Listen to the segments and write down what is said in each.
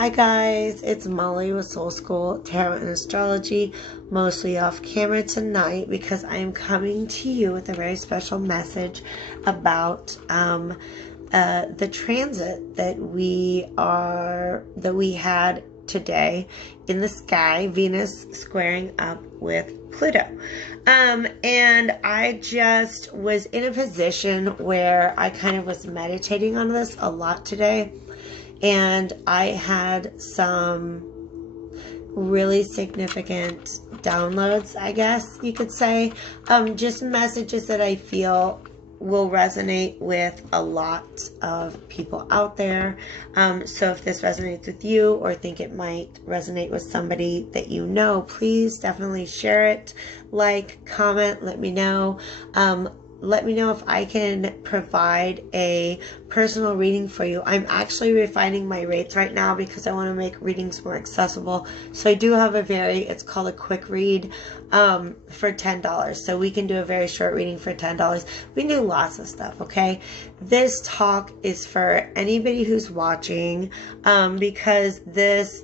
Hi guys, it's Molly with Soul School Tarot and Astrology, mostly off camera tonight because I'm coming to you with a very special message about the transit that we had today in the sky, Venus squaring up with Pluto. And I just was in a position where I kind of was meditating on this a lot today. And I had some really significant downloads, I guess you could say. Just messages that I feel will resonate with a lot of people out there. So if this resonates with you or think it might resonate with somebody that you know, please definitely share it, like, comment, let me know. Let me know if I can provide a personal reading for you. I'm actually refining my rates right now because I want to make readings more accessible. So I do have it's called a quick read for $10. So we can do a very short reading for $10. We can do lots of stuff, okay? This talk is for anybody who's watching because this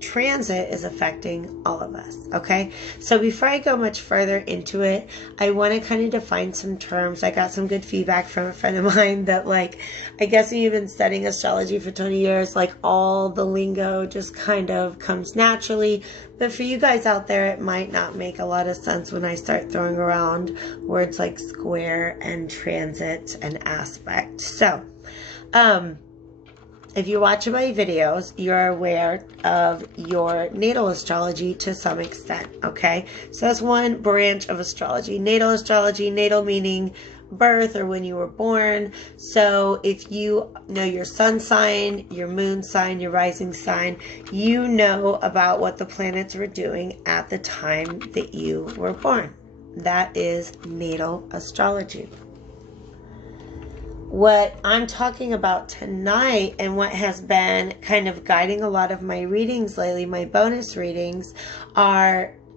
transit is affecting all of us, okay? So before I go much further into it, I want to kind of define some terms. I got some good feedback from a friend of mine that, like, I guess when you've been studying astrology for 20 years, like, all the lingo just kind of comes naturally. But for you guys out there, it might not make a lot of sense when I start throwing around words like square and transit and aspect. So, if you're watching my videos, you're aware of your natal astrology to some extent, okay? So that's one branch of astrology. Natal astrology, natal meaning birth or when you were born. So if you know your sun sign, your moon sign, your rising sign, you know about what the planets were doing at the time that you were born. That is natal astrology. What I'm talking about tonight and what has been kind of guiding a lot of my readings lately, my bonus readings,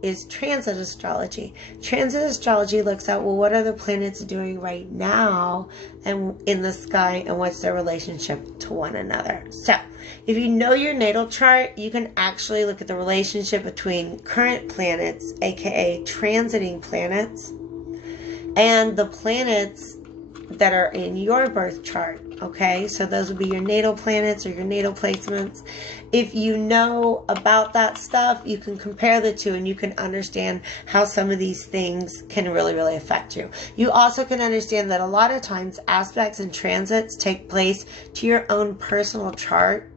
is transit astrology. Transit astrology looks at, well, what are the planets doing right now and in the sky and what's their relationship to one another. So if you know your natal chart, you can actually look at the relationship between current planets, aka transiting planets, and the planets that are in your birth chart, okay? So those would be your natal planets or your natal placements. If you know about that stuff, you can compare the two and you can understand how some of these things can really, really affect you. You also can understand that a lot of times aspects and transits take place to your own personal chart,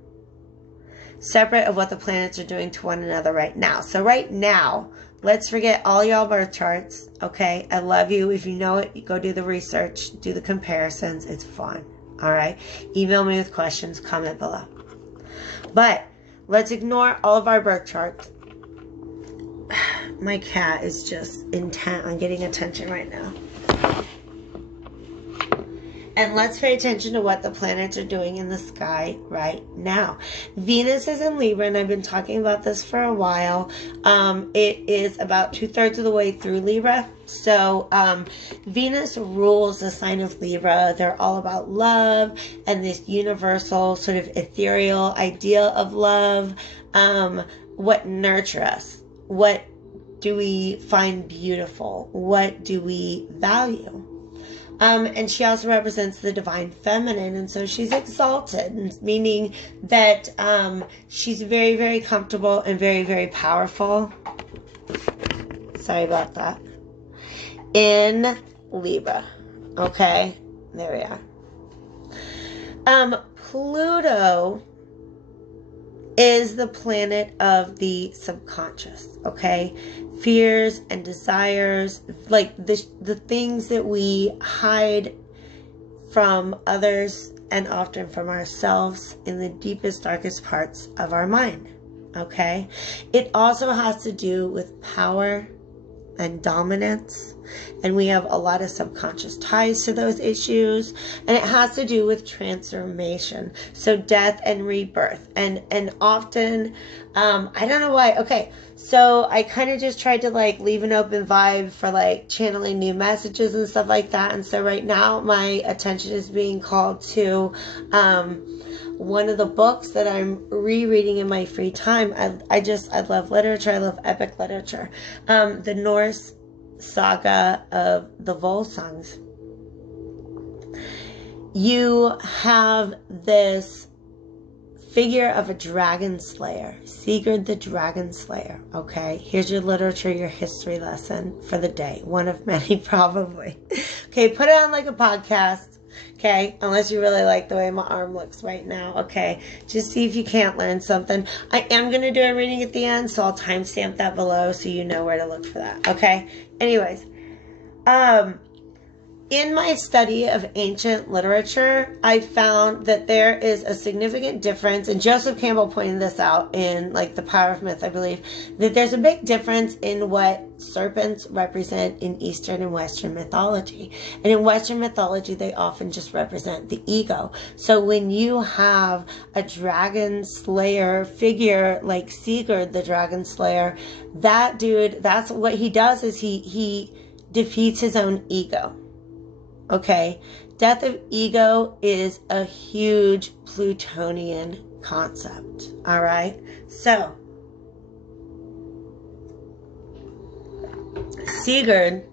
separate of what the planets are doing to one another right now. So right now, let's forget all y'all birth charts, okay? I love you. If you know it, you go do the research, do the comparisons. It's fun, all right? Email me with questions, comment below. But let's ignore all of our birth charts. My cat is just intent on getting attention right now. And let's pay attention to what the planets are doing in the sky right now. Venus is in Libra, and I've been talking about this for a while. It is about 2/3 of the way through Libra. So Venus rules the sign of Libra. They're all about love and this universal sort of ethereal idea of love. What nurture us? What do we find beautiful? What do we value? And she also represents the divine feminine, and so she's exalted, meaning that she's very, very comfortable and very, very powerful. Sorry about that. In Libra. Okay, there we are. Pluto is the planet of the subconscious, okay? Fears and desires, like the things that we hide from others and often from ourselves in the deepest, darkest parts of our mind, okay? It also has to do with power and dominance, and we have a lot of subconscious ties to those issues, and it has to do with transformation, so death and rebirth, and often I don't know why. Okay, so I kind of just tried to like leave an open vibe for like channeling new messages and stuff like that, and so right now my attention is being called to One of the books that I'm rereading in my free time, I love literature. I love epic literature. The Norse saga of the Volsungs. You have this figure of a dragon slayer, Sigurd the Dragon Slayer. Okay, here's your literature, your history lesson for the day. One of many, probably. Okay, put it on like a podcast. Okay, unless you really like the way my arm looks right now. Okay, just see if you can't learn something. I am going to do a reading at the end, so I'll timestamp that below so you know where to look for that. Okay, anyways, in my study of ancient literature, I found that there is a significant difference, and Joseph Campbell pointed this out in like The Power of Myth, I believe, that there's a big difference in what serpents represent in Eastern and Western mythology. And in Western mythology, they often just represent the ego. So when you have a dragon slayer figure like Sigurd the Dragon Slayer, that dude, that's what he does, is he defeats his own ego. Okay, death of ego is a huge Plutonian concept. All right, so Sigurd,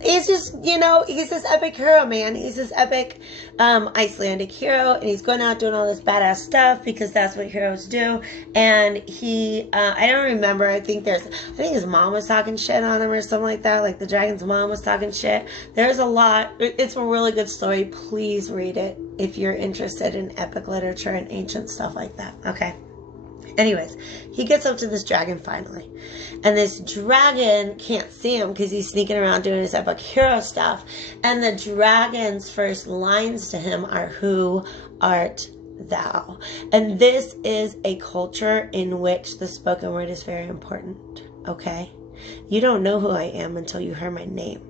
he's just, he's this epic hero, man. He's this epic Icelandic hero, and he's going out doing all this badass stuff because that's what heroes do. And he, I don't remember, I think his mom was talking shit on him or something like that. Like the dragon's mom was talking shit. There's a lot. It's a really good story. Please read it if you're interested in epic literature and ancient stuff like that. Okay. Anyways, he gets up to this dragon finally. And this dragon can't see him because he's sneaking around doing his epic hero stuff. And the dragon's first lines to him are, "Who art thou?" And this is a culture in which the spoken word is very important. Okay? You don't know who I am until you hear my name.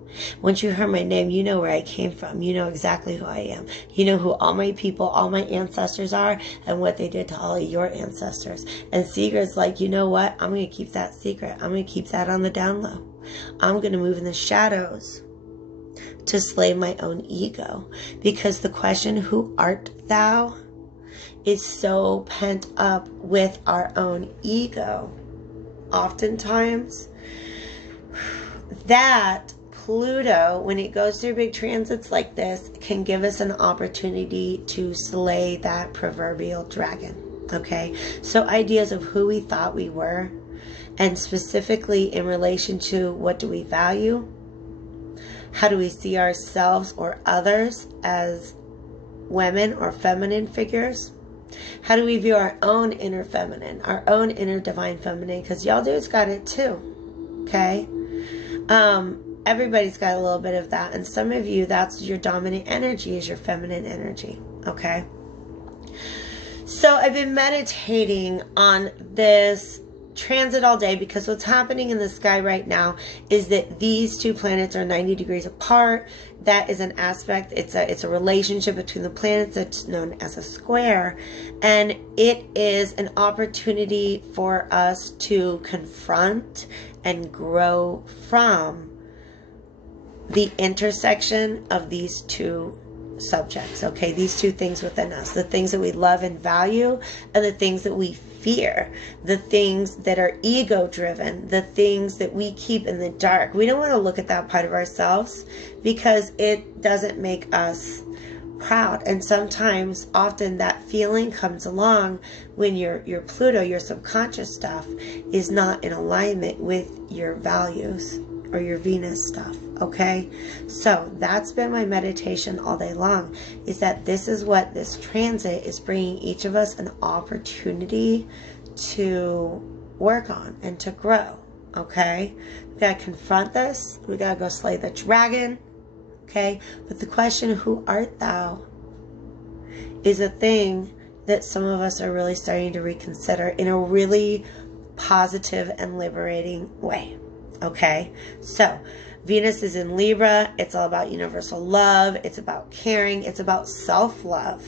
Once you hear my name, you know where I came from. You know exactly who I am. You know who all my people, all my ancestors are, and what they did to all of your ancestors. And Sigurd's like, you know what? I'm going to keep that secret. I'm going to keep that on the down low. I'm going to move in the shadows to slay my own ego. Because the question, who art thou, is so pent up with our own ego. Oftentimes, that Pluto, when it goes through big transits like this, can give us an opportunity to slay that proverbial dragon. Okay, so ideas of who we thought we were, and specifically in relation to what do we value, how do we see ourselves or others as women or feminine figures, how do we view our own inner feminine, our own inner divine feminine, because y'all dudes got it too. Okay, everybody's got a little bit of that, and some of you, that's your dominant energy, is your feminine energy. Okay, so I've been meditating on this transit all day because what's happening in the sky right now is that these two planets are 90 degrees apart. That is an aspect, it's a relationship between the planets that's known as a square, and it is an opportunity for us to confront and grow from the intersection of these two subjects. Okay, these two things within us, the things that we love and value, and the things that we fear, the things that are ego driven, the things that we keep in the dark. We don't want to look at that part of ourselves because it doesn't make us proud. And sometimes, often, that feeling comes along when your Pluto, your subconscious stuff, is not in alignment with your values or your Venus stuff. Okay, so that's been my meditation all day long, is that this is what this transit is bringing each of us an opportunity to work on and to grow. Okay, we gotta confront this, we gotta go slay the dragon. Okay, but the question, who art thou, is a thing that some of us are really starting to reconsider in a really positive and liberating way. Okay, so Venus is in Libra. It's all about universal love. It's about caring. It's about self-love.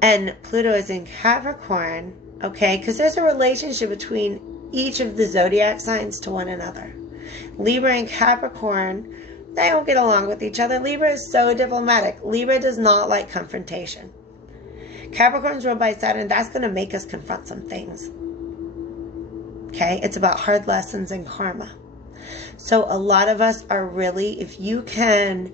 And Pluto is in Capricorn, okay, because there's a relationship between each of the zodiac signs to one another. Libra and Capricorn They don't get along with each other. Libra is so diplomatic. Libra does not like confrontation. Capricorn's ruled by Saturn. That's going to make us confront some things. Okay? It's about hard lessons and karma. So a lot of us are really, if you can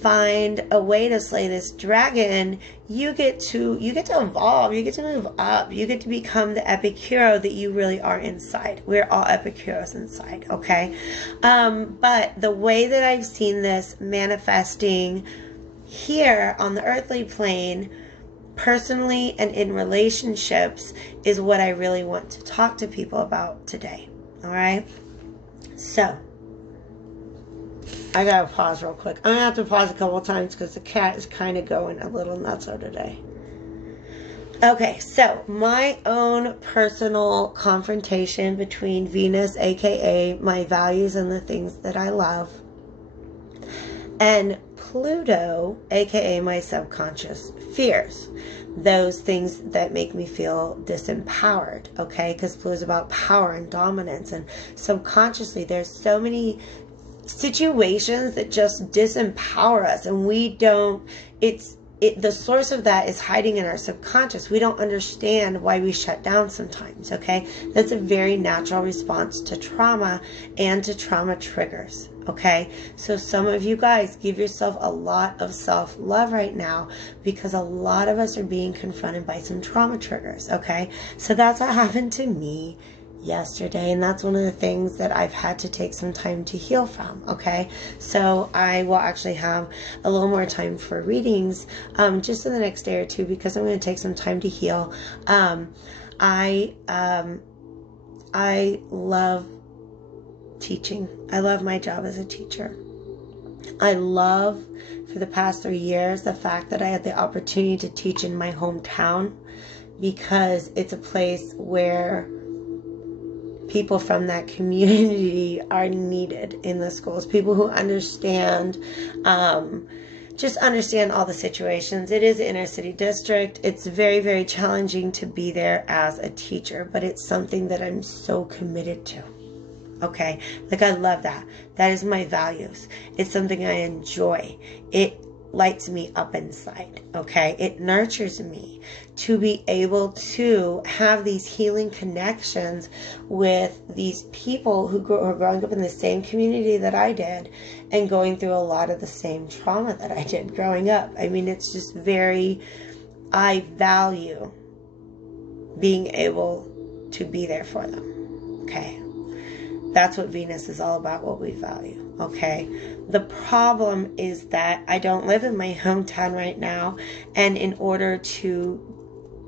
find a way to slay this dragon, you get to evolve, you get to move up, you get to become the epic hero that you really are inside. We're all epic heroes inside, okay? But the way that I've seen this manifesting here on the earthly plane, personally and in relationships, is what I really want to talk to people about today. All right? So, I gotta pause real quick. I'm gonna have to pause a couple times because the cat is kind of going a little nutso today. Okay, so my own personal confrontation between Venus, aka my values and the things that I love, and Pluto, aka my subconscious fears, those things that make me feel disempowered, okay? Because Pluto is about power and dominance, and subconsciously there's so many situations that just disempower us, and we don't, the source of that is hiding in our subconscious. We don't understand why we shut down sometimes, okay? That's a very natural response to trauma and to trauma triggers, okay? So some of you guys, give yourself a lot of self-love right now, because a lot of us are being confronted by some trauma triggers, okay? So that's what happened to me yesterday, and that's one of the things that I've had to take some time to heal from, okay? So I will actually have a little more time for readings just in the next day or two, because I'm going to take some time to heal. I love teaching. I love my job as a teacher. I love, for the past 3 years, the fact that I had the opportunity to teach in my hometown, because it's a place where people from that community are needed in the schools. People who understand, just understand all the situations. It is an inner city district. It's very, very challenging to be there as a teacher, but it's something that I'm so committed to. Okay? Like, I love that. That is my values. It's something I enjoy. It lights me up inside, okay? It nurtures me to be able to have these healing connections with these people who are growing up in the same community that I did, and going through a lot of the same trauma that I did growing up. I mean, it's just I value being able to be there for them, okay? That's what Venus is all about, what we value, okay? The problem is that I don't live in my hometown right now, and in order to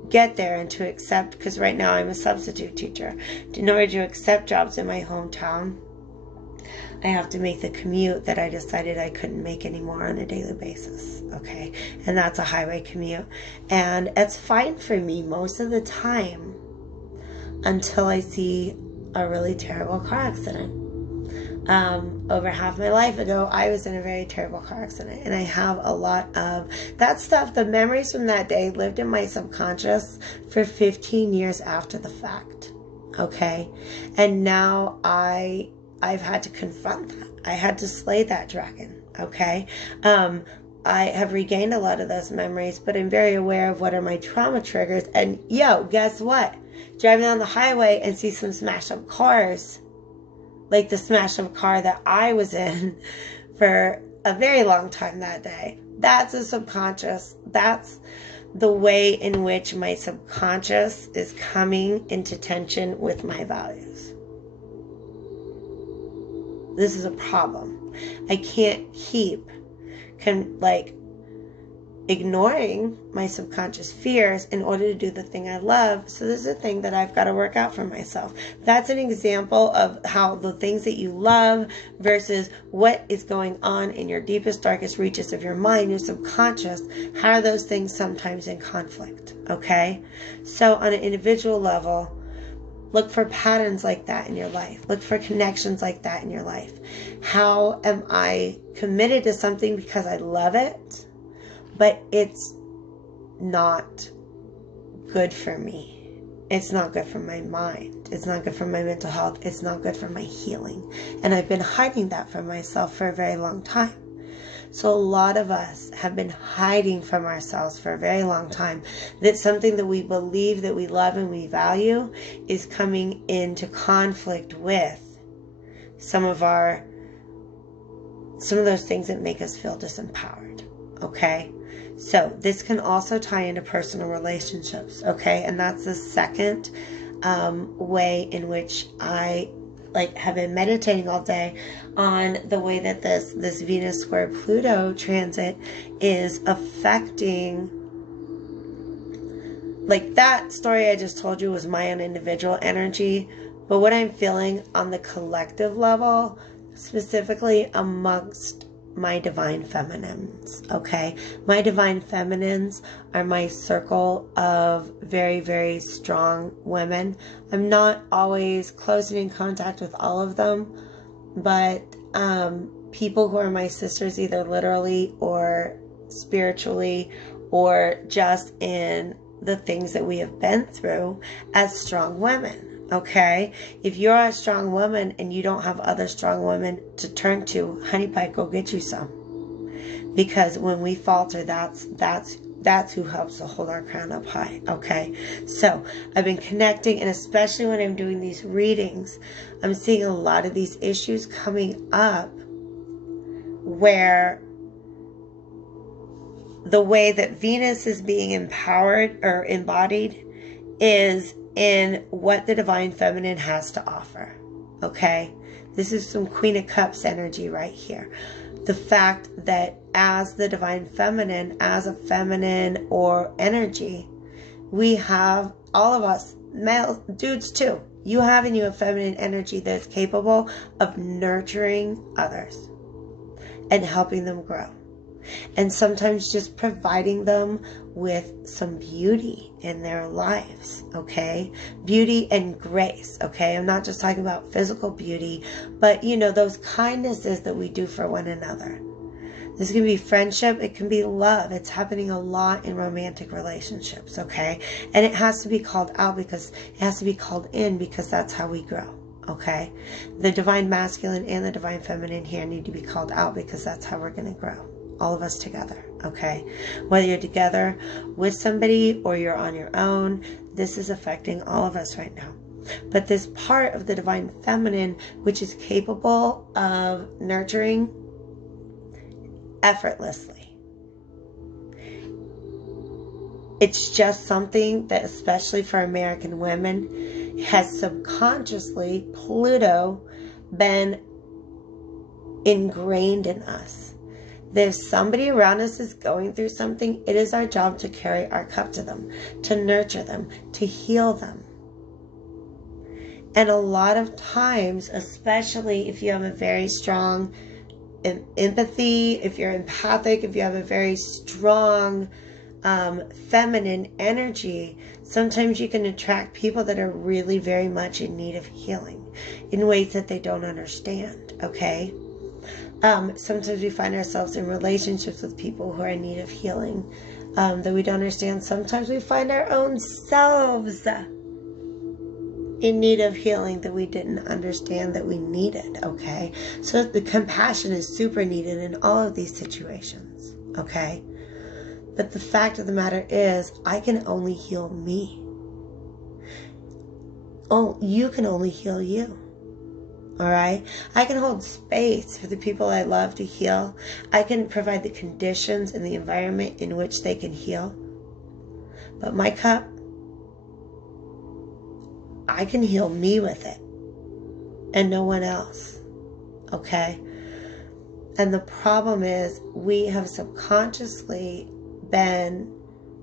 get there and to accept, because right now I'm a substitute teacher, in order to accept jobs in my hometown, I have to make the commute that I decided I couldn't make anymore on a daily basis, okay? And that's a highway commute. And it's fine for me most of the time until I see a really terrible car accident. Over half my life ago, I was in a very terrible car accident, and I have a lot of that stuff. The memories from that day lived in my subconscious for 15 years after the fact, okay? And now I've had to confront that. I had to slay that dragon, okay? I have regained a lot of those memories, but I'm very aware of what are my trauma triggers. And guess what? Driving down the highway and see some smashed up cars, like the smashed up car that I was in for a very long time that day. That's a subconscious. That's the way in which my subconscious is coming into tension with my values. This is a problem. I can't keep ignoring my subconscious fears in order to do the thing I love. So this is a thing that I've got to work out for myself. That's an example of how the things that you love versus what is going on in your deepest, darkest reaches of your mind, your subconscious, how are those things sometimes in conflict, okay? So on an individual level, look for patterns like that in your life. Look for connections like that in your life. How am I committed to something because I love it, but it's not good for me It's not good for my mind. It's not good for my mental health. It's not good for my healing. And I've been hiding that from myself for a very long time. So a lot of us have been hiding from ourselves for a very long time. That something that we believe that we love and we value is coming into conflict with some of those things that make us feel disempowered. Okay? So this can also tie into personal relationships. Okay? And that's the second way in which I have been meditating all day on the way that this Venus square Pluto transit is affecting. That story I just told you was my own individual energy, but what I'm feeling on the collective level, specifically amongst my divine feminines. Okay, my divine feminines are my circle of very, very strong women. I'm not always close and in contact with all of them, but people who are my sisters, either literally or spiritually, or just in the things that we have been through as strong women. Okay, if you're a strong woman and you don't have other strong women to turn to, honey pie, go get you some. Because when we falter, that's who helps to hold our crown up high. Okay, so I've been connecting, and especially when I'm doing these readings, I'm seeing a lot of these issues coming up where the way that Venus is being empowered or embodied is in what the divine feminine has to offer. Okay, this is some Queen of Cups energy right here. The fact that as the divine feminine, as a feminine or energy, we have, all of us, male dudes too, you have in you a feminine energy that's capable of nurturing others and helping them grow. And sometimes just providing them with some beauty in their lives, okay? Beauty and grace, okay? I'm not just talking about physical beauty, but those kindnesses that we do for one another. This can be friendship, it can be love. It's happening a lot in romantic relationships, okay? And it has to be called out, because it has to be called in, because that's how we grow. Okay, the divine masculine and the divine feminine here need to be called out, because that's how we're going to grow. All of us together, okay? Whether you're together with somebody or you're on your own, this is affecting all of us right now. But this part of the divine feminine, which is capable of nurturing effortlessly, it's just something that, especially for American women, has subconsciously, Pluto, been ingrained in us. That if somebody around us is going through something, it is our job to carry our cup to them, to nurture them, to heal them. And a lot of times, especially if you have a very strong empathy, if you're empathic, if you have a very strong feminine energy, sometimes you can attract people that are really very much in need of healing in ways that they don't understand, okay? Sometimes we find ourselves in relationships with people who are in need of healing that we don't understand. Sometimes we find our own selves in need of healing that we didn't understand that we needed, okay? So the compassion is super needed in all of these situations, okay? But the fact of the matter is, I can only heal me. Oh, you can only heal you. All right, I can hold space for the people I love to heal. I can provide the conditions and the environment in which they can heal. But my cup, I can heal me with it and no one else. Okay? And the problem is, we have subconsciously been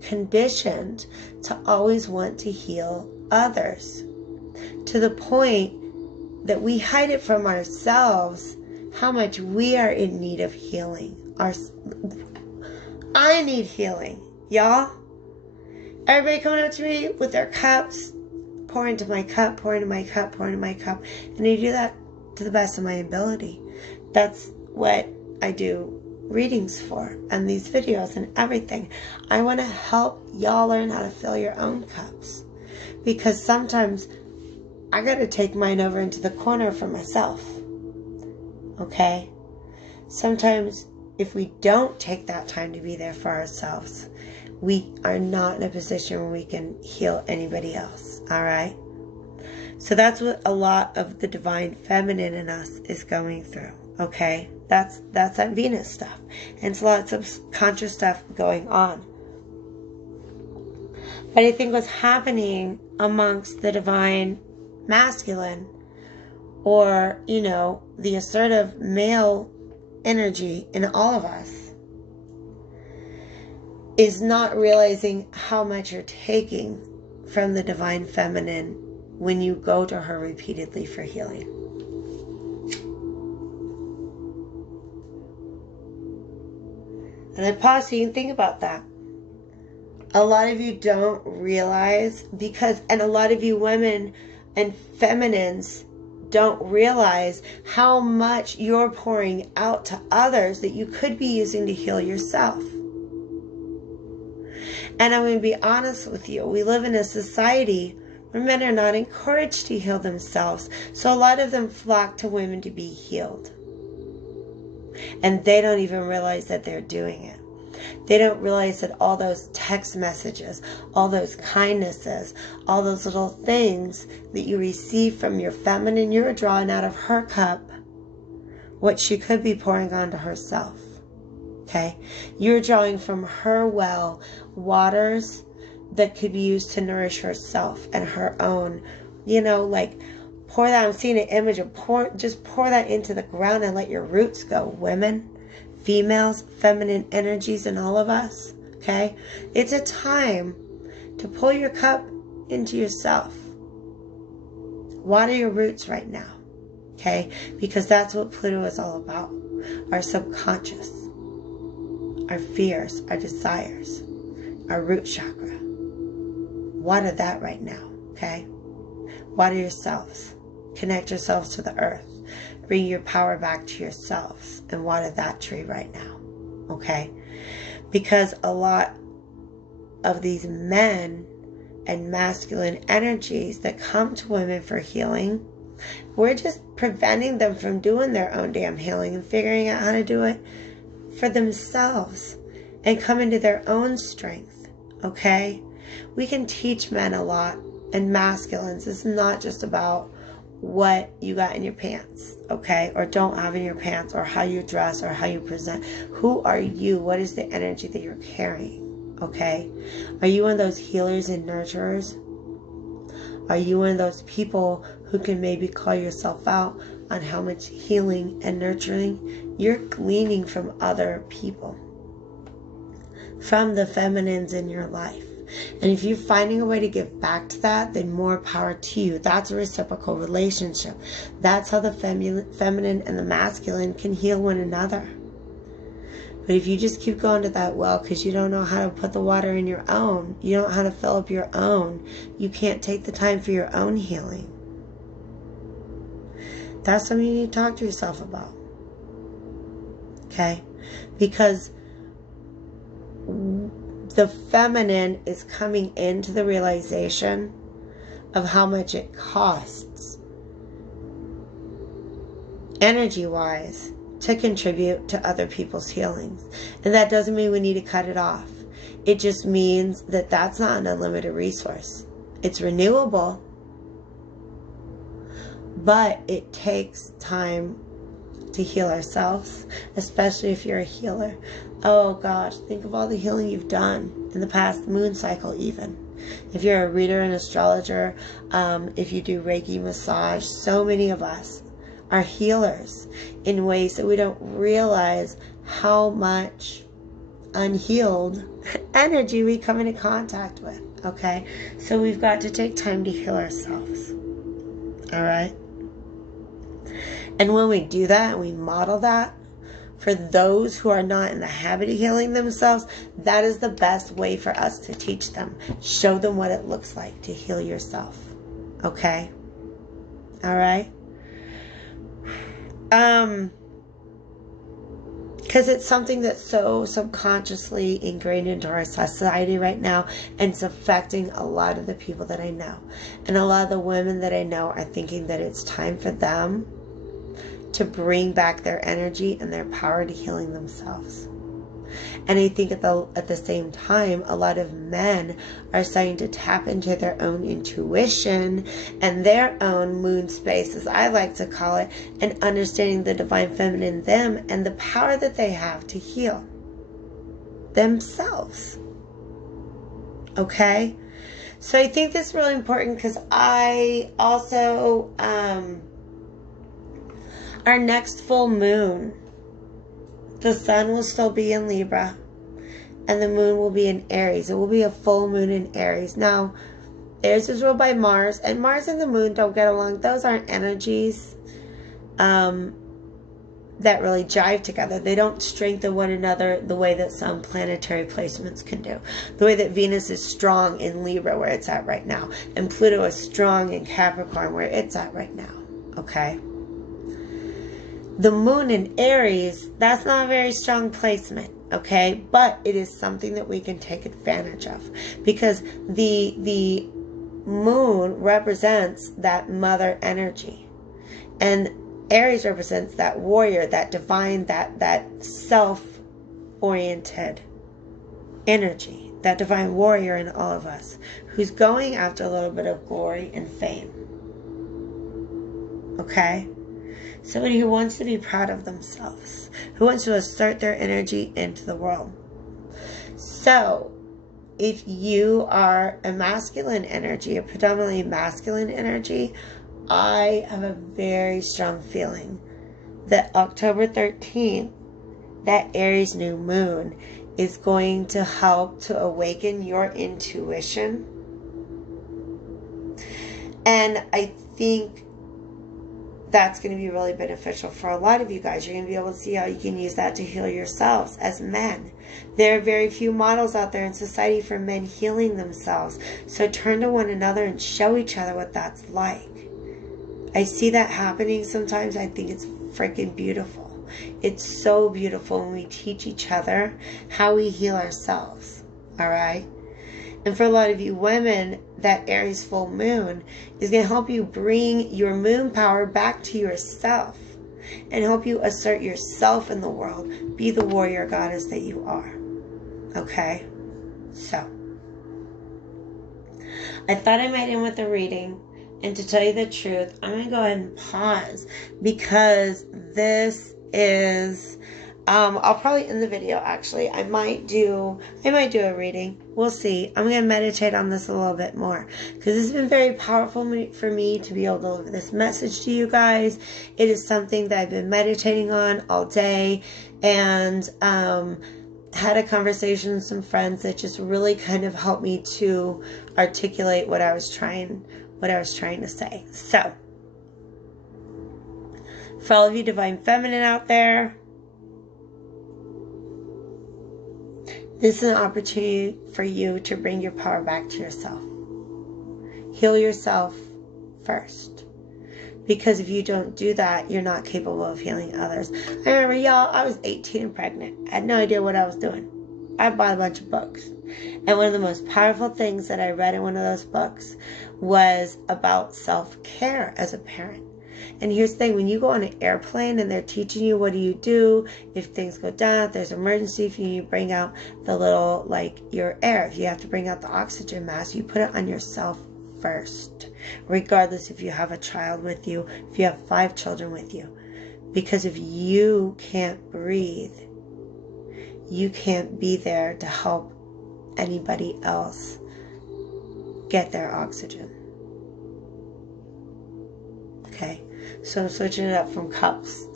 conditioned to always want to heal others, to the point that we hide it from ourselves how much we are in need of healing. I need healing, y'all. Everybody coming up to me with their cups, pour into my cup, pour into my cup, pour into my cup. And I do that to the best of my ability. That's what I do readings for, and these videos and everything. I want to help y'all learn how to fill your own cups. Because sometimes I got to take mine over into the corner for myself. Okay? Sometimes if we don't take that time to be there for ourselves, we are not in a position where we can heal anybody else. All right? So that's what a lot of the divine feminine in us is going through. Okay? That's that Venus stuff. And it's a lot of subconscious stuff going on. But I think what's happening amongst the divine masculine, or, the assertive male energy in all of us, is not realizing how much you're taking from the divine feminine when you go to her repeatedly for healing. And I pause so you can think about that. A lot of you don't realize, and a lot of you women and feminines don't realize how much you're pouring out to others that you could be using to heal yourself. And I'm going to be honest with you. We live in a society where men are not encouraged to heal themselves. So a lot of them flock to women to be healed. And they don't even realize that they're doing it. They don't realize that all those text messages, all those kindnesses, all those little things that you receive from your feminine, you're drawing out of her cup what she could be pouring onto herself. Okay? You're drawing from her well waters that could be used to nourish herself and her own, pour that. I'm seeing an image of just pour that into the ground and let your roots go. Women, females, feminine energies in all of us. Okay? It's a time to pull your cup into yourself. Water your roots right now. Okay? Because that's what Pluto is all about. Our subconscious. Our fears, our desires, our root chakra. Water that right now, okay? Water yourselves. Connect yourselves to the earth. Bring your power back to yourselves and water that tree right now, okay? Because a lot of these men and masculine energies that come to women for healing, we're just preventing them from doing their own damn healing and figuring out how to do it for themselves and come into their own strength, okay? We can teach men a lot, and masculines. It's not just about what you got in your pants, okay? Or don't have in your pants, or how you dress, or how you present. Who are you? What is the energy that you're carrying, okay? Are you one of those healers and nurturers? Are you one of those people who can maybe call yourself out on how much healing and nurturing you're gleaning from other people, from the feminines in your life? And if you're finding a way to give back to that, then more power to you. That's a reciprocal relationship. That's how the feminine and the masculine can heal one another. But if you just keep going to that well because you don't know how to put the water in your own, you don't know how to fill up your own, you can't take the time for your own healing. That's something you need to talk to yourself about. Okay? Because the feminine is coming into the realization of how much it costs, energy-wise, to contribute to other people's healings. And that doesn't mean we need to cut it off. It just means that that's not an unlimited resource. It's renewable, but it takes time to heal ourselves, especially if you're a healer. Oh gosh, think of all the healing you've done in the past moon cycle even. If you're a reader and astrologer, if you do Reiki massage, so many of us are healers in ways that we don't realize how much unhealed energy we come into contact with, okay? So we've got to take time to heal ourselves, all right? And when we do that and we model that for those who are not in the habit of healing themselves, that is the best way for us to teach them. Show them what it looks like to heal yourself, okay? All right? Because it's something that's so subconsciously ingrained into our society right now, and it's affecting a lot of the people that I know. And a lot of the women that I know are thinking that it's time for them to bring back their energy and their power to healing themselves. And I think at the same time, a lot of men are starting to tap into their own intuition and their own moon space, as I like to call it, and understanding the divine feminine in them and the power that they have to heal themselves. Okay? So I think that's really important, because I also, our next full moon, the sun will still be in Libra and the moon will be in Aries. It will be a full moon in Aries. Now, Aries is ruled by Mars, and Mars and the moon don't get along. Those aren't energies that really jive together. They don't strengthen one another the way that some planetary placements can do. The way that Venus is strong in Libra, where it's at right now, and Pluto is strong in Capricorn, where it's at right now. Okay? The moon in Aries, that's not a very strong placement, okay? But it is something that we can take advantage of, because the moon represents that mother energy. And Aries represents that warrior, that divine, that self-oriented energy, that divine warrior in all of us, who's going after a little bit of glory and fame. Okay? Somebody who wants to be proud of themselves, who wants to assert their energy into the world. So, if you are a masculine energy, a predominantly masculine energy, I have a very strong feeling that October 13th, that Aries new moon, is going to help to awaken your intuition. And I think that's going to be really beneficial for a lot of you guys. You're going to be able to see how you can use that to heal yourselves as men. There are very few models out there in society for men healing themselves. So turn to one another and show each other what that's like. I see that happening sometimes. I think it's freaking beautiful. It's so beautiful when we teach each other how we heal ourselves. All right? And for a lot of you women, that Aries full moon is going to help you bring your moon power back to yourself and help you assert yourself in the world. Be the warrior goddess that you are. Okay? So, I thought I might end with a reading. And to tell you the truth, I'm going to go ahead and pause, because this is... I'll probably end the video, actually. I might do a reading. We'll see. I'm going to meditate on this a little bit more, because this has been very powerful for me to be able to deliver this message to you guys. It is something that I've been meditating on all day, and had a conversation with some friends that just really kind of helped me to articulate what I was trying to say. So, for all of you divine feminine out there, this is an opportunity for you to bring your power back to yourself. Heal yourself first. Because if you don't do that, you're not capable of healing others. I remember, y'all, I was 18 and pregnant. I had no idea what I was doing. I bought a bunch of books. And one of the most powerful things that I read in one of those books was about self-care as a parent. And here's the thing, when you go on an airplane and they're teaching you what do you do if things go down, if there's an emergency, if you need to bring out the little, like, your air, if you have to bring out the oxygen mask, you put it on yourself first, regardless if you have a child with you, if you have 5 children with you. Because if you can't breathe, you can't be there to help anybody else get their oxygen. Okay? So I'm switching it up from cups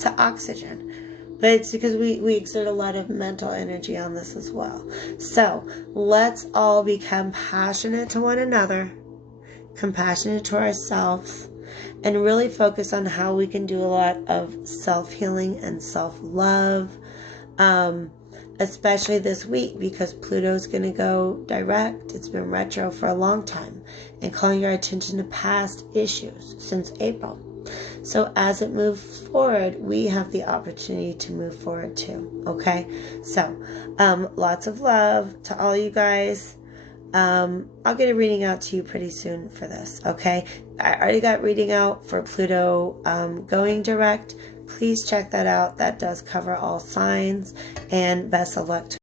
to oxygen. But it's because we exert a lot of mental energy on this as well. So let's all be compassionate to one another, compassionate to ourselves, and really focus on how we can do a lot of self-healing and self-love, especially this week, because Pluto's going to go direct. It's been retro for a long time, and calling your attention to past issues since April. So as it moves forward, we have the opportunity to move forward too. Okay, so lots of love to all you guys. I'll get a reading out to you pretty soon for this. Okay, I already got reading out for Pluto going direct. Please check that out. That does cover all signs, and best of luck to